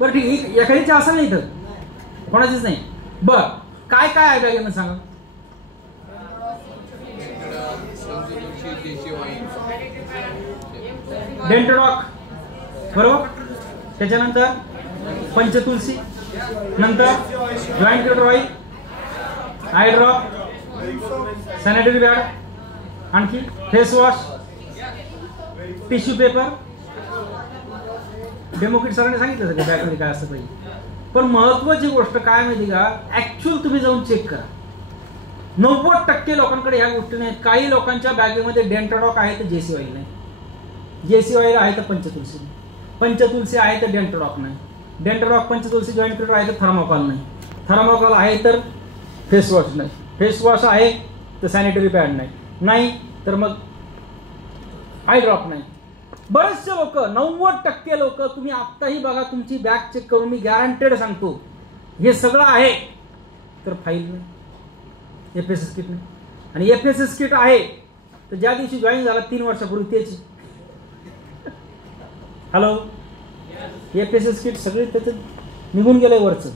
बरं ठीक, एखाद्याची असं नाही इथं, कोणाचीच नाही. बर, काय काय आहे बॅगेमध्ये सांगा. डेंटोडॉक बरोबर, त्याच्यानंतर पंचतुलसी, नंतर जॉईंट क्युटर oil, eye drop, sanitary pad, आणखी face wash, tissue paper. Demo kit सरांनी सांगितलं सगळं बॅगमध्ये काय असतं पाहिजे. पण महत्वाची गोष्ट काय माहिती का, ऍक्च्युअल तुम्ही जाऊन चेक करा. 90% लोकांकडे ह्या गोष्टी नाहीत. काही लोकांच्या बॅगेमध्ये डेंटोडॉक आहे तर जेसी ऑइल नाही, जेसी ऑइल आहे तर पंचतुलसी, पंचतुलसी आहे तर डेंटोडॉक नाही, डेंटोडॉक पंचतुलसी जॉईंट क्युटर आहे तर थर्माकॉल नाही, थर्माकॉल आहे तर फेस वॉश नाही, फेस वॉश आहे तर सॅनिटरी पॅड नाही, नाही तर मग आय ड्रॉप नाही. बरेचसे लोक, 90% लोक, तुम्ही आत्ताही बघा तुमची बॅग चेक करून, मी गॅरंटेड सांगतो हे सगळं आहे तर फाईल नाही, एफएसएस किट नाही. आणि एफएसएस किट आहे तर ज्या दिवशी जॉईन झाला 3 वर्षापूर्वी त्याची, हॅलो, एफएसएस किट सगळे त्याचं निघून गेलंय वरचं,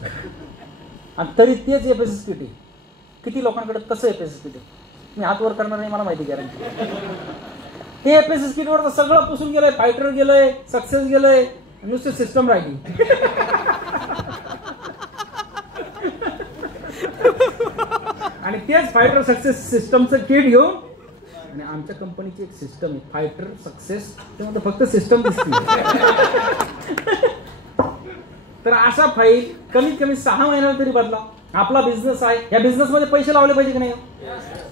आणि तरी तेच एफएसएस किट आहे. किती लोकांकडे कसं एफएसएस किट आहे, मी हात वर करणार नाही, मला माहिती गॅरंटी. ते एफएसएस किट वर सगळं पुसून गेलंय, फायटर गेलंय, सक्सेस गेलंय, नुसतं सिस्टम राहिली. आणि तेच फायटर सक्सेस सिस्टमचं किट घेऊन, आणि आमच्या कंपनीची एक सिस्टम आहे फायटर सक्सेस, त्यामध्ये फक्त सिस्टम दिसते. तर अशा फाईल कमीत कमी 6 महिन्याला तरी बदला. आपला बिझनेस आहे, या बिझनेसमध्ये पैसे लावले पाहिजे की नाही.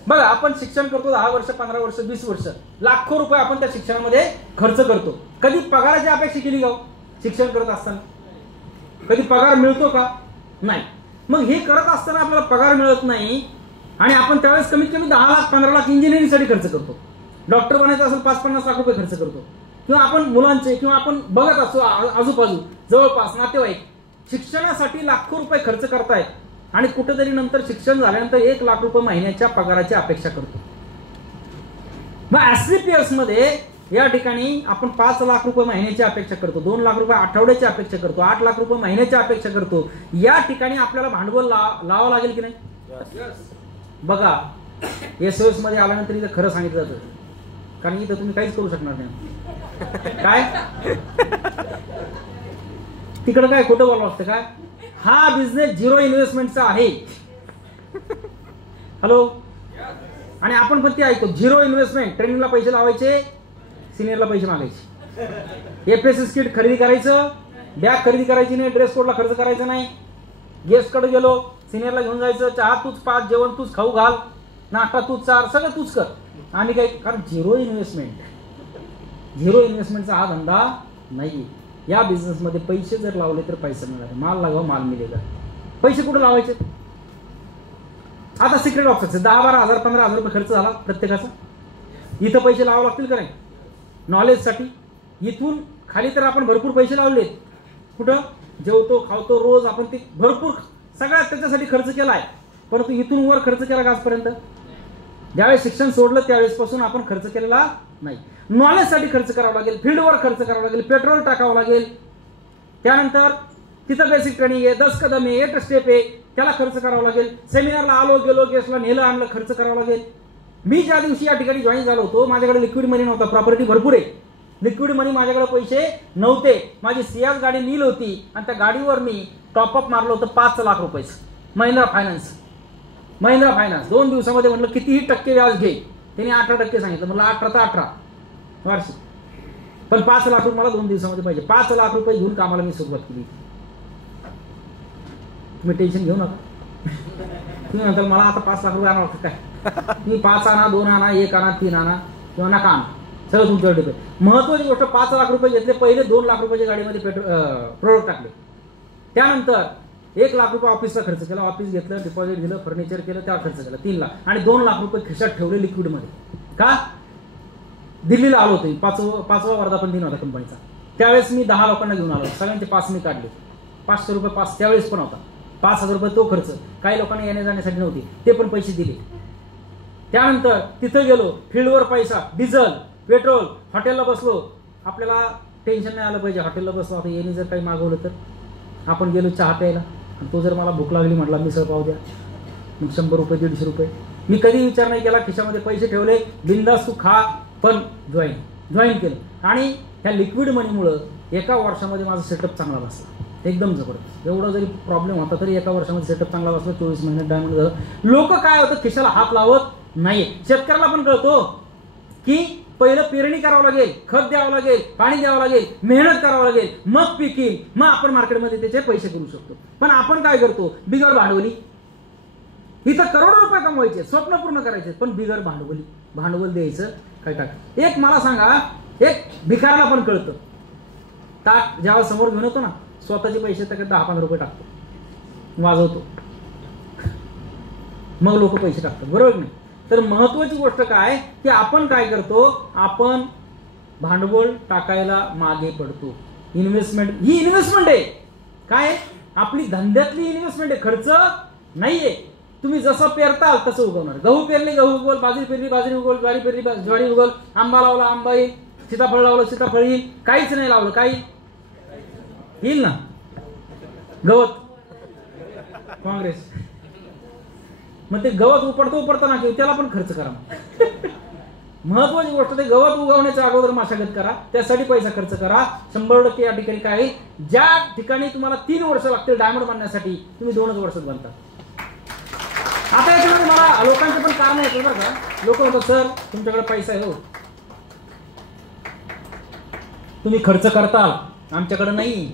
बघा, आपण शिक्षण करतो 10 वर्ष, 15 वर्ष, 20 वर्ष, लाखो रुपये आपण त्या शिक्षणामध्ये खर्च करतो. कधी पगाराची अपेक्षा केली का शिक्षण करत असताना? कधी पगार मिळतो का? नाही. मग हे करत असताना आपल्याला पगार मिळत नाही आणि आपण त्यावेळेस कमीत कमी 10 लाख 15 लाख इंजिनिअरिंगसाठी खर्च करतो. डॉक्टर बनायचं असेल 5-50 लाख रुपये खर्च करतो. किंवा आपण मुलांचे, किंवा आपण बघत असतो आजूबाजू जवळपास नातेवाईक शिक्षणासाठी लाखो रुपये खर्च करतायत, आणि कुठेतरी नंतर शिक्षण झाल्यानंतर 1 लाख रुपये महिन्याच्या पगाराची अपेक्षा करतो. मग एससीपीएस मध्ये या ठिकाणी आपण 5 लाख रुपये महिन्याची अपेक्षा करतो, 2 लाख रुपये आठवड्याची अपेक्षा करतो, 8 लाख रुपये महिन्याची अपेक्षा करतो. या ठिकाणी आपल्याला भांडवल लावावं लागेल की नाही? बघा, एसओएस मध्ये आल्यानंतर इथं खरं सांगितलं जातं, कारण इथं तुम्ही काहीच करू शकणार नाही. काय तिकडं काय खोटं बोलावं लागतं काय? हा बिझनेस 0 इन्व्हेस्टमेंटचा आहे. हॅलो, आणि आपण पण ते ऐकतो 0 इन्व्हेस्टमेंट. ट्रेनिंगला पैसे लावायचे, सिनियरला पैसे मागायचे, एफएसएस किट खरेदी करायचं, बॅग खरेदी करायची नाही, ड्रेस कोडला खर्च करायचा नाही, गेस्टकडे गेलो सिनियरला घेऊन जायचं, चहा तूच पाच, जेवण तूच खाऊ घाल, नाश्ता तूच चार, सगळं तूच कर. आम्ही काय, कारण 0 इन्व्हेस्टमेंट, 0 इन्व्हेस्टमेंटचा हा धंदा नाही. या बिझनेसमध्ये पैसे जर लावले तर पैसे मिळणार, माल लगाव माल मिळेल. पैसे कुठे लावायचे? आता सिक्रेट ऑफ सक्सेस 10-12 हजार 15 हजार रुपये खर्च झाला प्रत्येकाचा. इथं पैसे लावावे लागतील का नाही नॉलेजसाठी? इथून खाली तर आपण भरपूर पैसे लावले. कुठं जेवतो खावतो रोज आपण ते भरपूर सगळ्यात त्याच्यासाठी खर्च केलाय, परंतु इथून वर खर्च केला का आजपर्यंत? ज्यावेळेस शिक्षण सोडलं त्यावेळेस पासून आपण खर्च केलेला नाही. नॉलेजसाठी खर्च करावा लागेल, फील्डवर खर्च करावा लागेल, पेट्रोल टाकावं लागेल, त्यानंतर तिथं बेसिक ट्रेनिंग आहे, 10 कदम आहे, 8 स्टेप आहे, त्याला खर्च करावा लागेल. सेमिनारला आलो गेलो, गेस्टला नेलं आणलं, खर्च करावा लागेल. मी ज्या दिवशी या ठिकाणी जॉईन झालो होतो, माझ्याकडे लिक्विड मनी नव्हता, प्रॉपर्टी भरपूर आहे, लिक्विड मनी माझ्याकडे पैसे नव्हते. माझी सियाज गाडी नील होती आणि त्या गाडीवर मी टॉपअप मारलं होतं 5 लाख रुपयाचं. महिंद्रा फायनान्स 2 दिवसामध्ये म्हटलं कितीही टक्के व्याज घे, त्यांनी 18% सांगितलं. म्हटलं 18 तर 18 वार्षिक, पण 5 लाख रुपये मला 2 दिवसामध्ये पाहिजे. 5 लाख रुपये घेऊन कामाला मी सुरुवात केली. तुम्ही टेन्शन घेऊ नका. तुम्ही म्हणताल मला आता 5 लाख रुपये आणावं लागतं काय? तुम्ही 5 आणा, 2 आणा, 1 आणा, 3 आणा किंवा नका आणा, सगळं तुमच्यावर डिपेंड. महत्वाची गोष्ट, 5 लाख रुपये घेतले, पहिले 2 लाख रुपयाच्या गाडीमध्ये प्रोडक्ट टाकले, त्यानंतर 1 लाख रुपये ऑफिसला खर्च केला, ऑफिस घेतलं, डिपॉझिट दिलं, फर्निचर केलं, त्यावर खर्च केला 3 लाख, आणि 2 लाख रुपये खिशात ठेवले लिक्विडमध्ये. का? दिल्लीला आलो होतो, 5वा वर्धापन दिन होता कंपनीचा. त्यावेळेस मी 10 लोकांना घेऊन आलो, सगळ्यांचे पास मी काढले. 500 रुपये पास त्यावेळेस पण होता, 5,000 रुपये तो खर्च. काही लोकांना येण्या जाण्यासाठी नव्हती, ते पण पैसे दिले. त्यानंतर तिथं गेलो, फील्डवर पैसा, डिझेल, पेट्रोल, हॉटेलला बसलो. आपल्याला टेन्शन नाही आलं पाहिजे, हॉटेलला बसलो आता येणे जर काही मागवलं तर आपण गेलो चहा प्यायला, तो जर मला भूक लागली म्हटला मिसळ पाव द्या, मग 100 रुपये 150 रुपये. मी कधी विचार नाही केला, खिशामध्ये पैसे ठेवले, बिंदास तू खा, पण जॉईन केलं. आणि ह्या लिक्विड मनीमुळं एका वर्षामध्ये माझा सेटअप चांगला बसला, एकदम जबरदस्त. एवढा जरी प्रॉब्लेम होता तरी एका वर्षामध्ये सेटअप चांगला बसला. 24 महिन्यात डायमंड झालं. लोक काय होतं, खिशाला हात लावत नाही. शेतकऱ्याला पण कळतो की पहिलं पेरणी करावं लागेल, खत द्यावं लागेल, पाणी द्यावं लागेल, मेहनत करावं लागेल, मग पीक येईल, मग आपण मार्केटमध्ये त्याचे पैसे करू शकतो. पण आपण काय करतो, बिगर भांडवली. इथं करोडो रुपये कमवायचे, स्वप्न पूर्ण करायचे, पण बिगर भांडवल द्यायचं काय टाक. एक मला सांगा, एक भिकाऱ्याला पण कळतं, ताक जेव्हा समोर घेऊन येतो ना, स्वतःचे पैसे तर 10-15 रुपये टाकतो, वाजवतो, मग लोक पैसे टाकतात, बरोबर नाही. तर महत्वाची गोष्ट काय की आपण काय करतो, आपण भांडवल टाकायला मागे पडतो. इन्व्हेस्टमेंट ही इन्व्हेस्टमेंट आहे, काय आपली धंद्यातली इन्व्हेस्टमेंट आहे, खर्च नाहीये. तुम्ही जसं पेरताल तसं उगवणार. गहू पेरले गहू उगवल, बाजरी पेरली बाजरी उगवल, ज्वारी पेरली ज्वारी उगवल, आंबा लावला आंबा येईल, सीताफळ लावलं सीताफळ येईल. काहीच नाही लावलं काही येईल ना, गवत काँग्रेस. मग ते गवत उपडतं ना की त्याला पण खर्च करा. महत्वाची गोष्ट, ते गवत उगवण्याच्या अगोदर मशागत करा, त्यासाठी पैसा खर्च करा. 100% या ठिकाणी काय आहे, ज्या ठिकाणी तुम्हाला 3 वर्ष लागतील डायमंड बनण्यासाठी, तुम्ही 2च वर्षात बनता. आता याच्यामध्ये मला लोकांचे पण कारण येतं बरं का. लोक म्हणतात सर तुमच्याकडे पैसा आहे, हो तुम्ही खर्च करताल, आमच्याकडे नाही,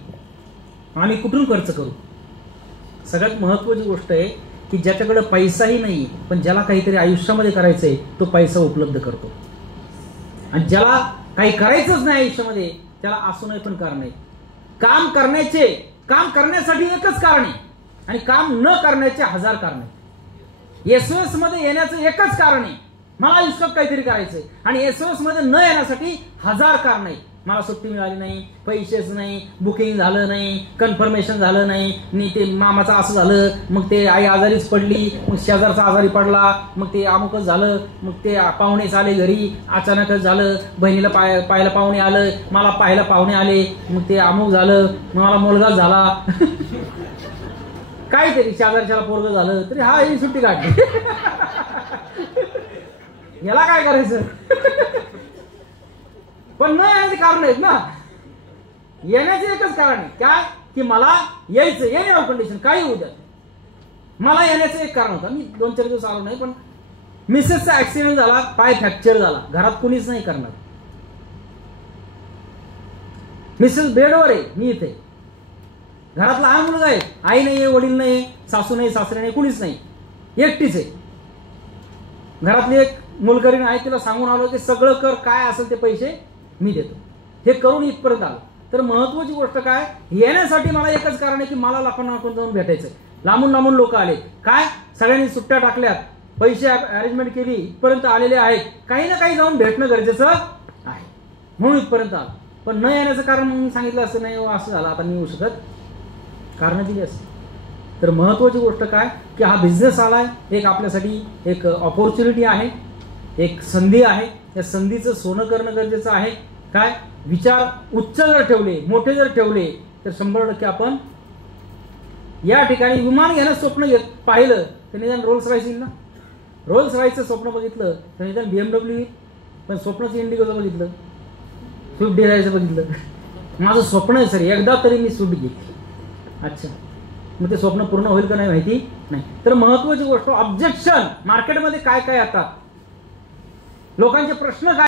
आम्ही कुठून खर्च करू. सगळ्यात महत्वाची गोष्ट आहे की ज्याच्याकडे पैसाही नाही पण ज्याला काहीतरी आयुष्यामध्ये करायचंय तो पैसा उपलब्ध करतो. आणि ज्याला काही करायचंच नाही आयुष्यामध्ये त्याला असूनही पण कारण आहे. काम करण्यासाठी एकच कारण आहे आणि काम न करण्याचे 1000 कारण आहे. एसओएस मध्ये येण्याचं एकच कारण आहे, मला आयुष्यात काहीतरी करायचंय. आणि एसओएस मध्ये न येण्यासाठी 1000 कारण आहे. मला सुट्टी मिळाली नाही, पैसेच नाही, बुकिंग झालं नाही, कन्फर्मेशन झालं नाही, मी ते मामाचं असं झालं, मग ते आई आजारीच पडली, मग शेजारचा आजारी पडला, मग ते अमुकच झालं, मग ते पाहुणेच आले घरी, अचानकच झालं, बहिणीला पाहायला पाहुणे आलं, मला पाहायला पाहुणे आले, मग ते अमुक झालं, मग मला मुलगाच झाला. काहीतरी शेजारच्याला पोरग झालं तरी हा ही सुट्टी काढली. याला काय करायचं. पण न येण्याचे कारण आहेत ना, येण्याचे एकच कारण आहे काय की मला यायचं, येणे कंडिशन काही होऊ द्या. मला येण्याचं एक कारण होतं, मी 2-4 दिवस आलो नाही, पण मिसेसचा ऍक्सिडेंट झाला, पाय फ्रॅक्चर झाला, घरात कुणीच नाही करणार. मिसेस बेडवर आहे, मी इथे, घरात लहान मुलगा आहे, आई नाहीये, वडील नाही, सासू नाही, सासरे नाही, कुणीच नाही, एकटीच आहे. घरातली एक मुलकरीण आहे, तिला सांगून आलो की सगळं कर, काय असेल ते पैसे मी देतो. हे करून इथपर्यंत आलो. तर महत्वाची गोष्ट काय, येण्यासाठी मला एकच कारण आहे की मला लाखांना जाऊन भेटायचंय. लांबून लोक आले, काय सगळ्यांनी सुट्ट्या टाकल्यात, पैसे अरेंजमेंट केली, इथपर्यंत आलेले आहेत, काही ना काही जाऊन भेटणं गरजेचं आहे, म्हणून इथपर्यंत आलो. पण न येण्याचं कारण म्हणून सांगितलं असं नाही, असं झालं आता मी येऊ शकत, कारण दिली असते. तर महत्वाची गोष्ट काय की हा बिझनेस आलाय, एक आपल्यासाठी एक ऑपॉर्च्युनिटी आहे, एक संधी आहे. या संधीचं सोनं करणं गरजेचं आहे. काय विचार उच्च जर ठेवले, मोठे जर ठेवले तर 100% आपण या ठिकाणी विमान घेणं स्वप्न पाहिलं तर निदान रोल्स रॉयस येईल ना. रोल्स रॉयसचं स्वप्न बघितलं तर निदान BMW येईल. पण स्वप्नचं इंडिगोचं बघितलं, स्विफ्ट डिझायरचं बघितलं. माझं स्वप्न आहे सर एकदा तरी मी स्विफ्ट घेतली. अच्छा, मग ते स्वप्न पूर्ण होईल का नाही माहिती नाही. तर महत्वाची गोष्ट ऑब्जेक्शन, मार्केटमध्ये काय काय येतात, लोकांचे प्रश्न काय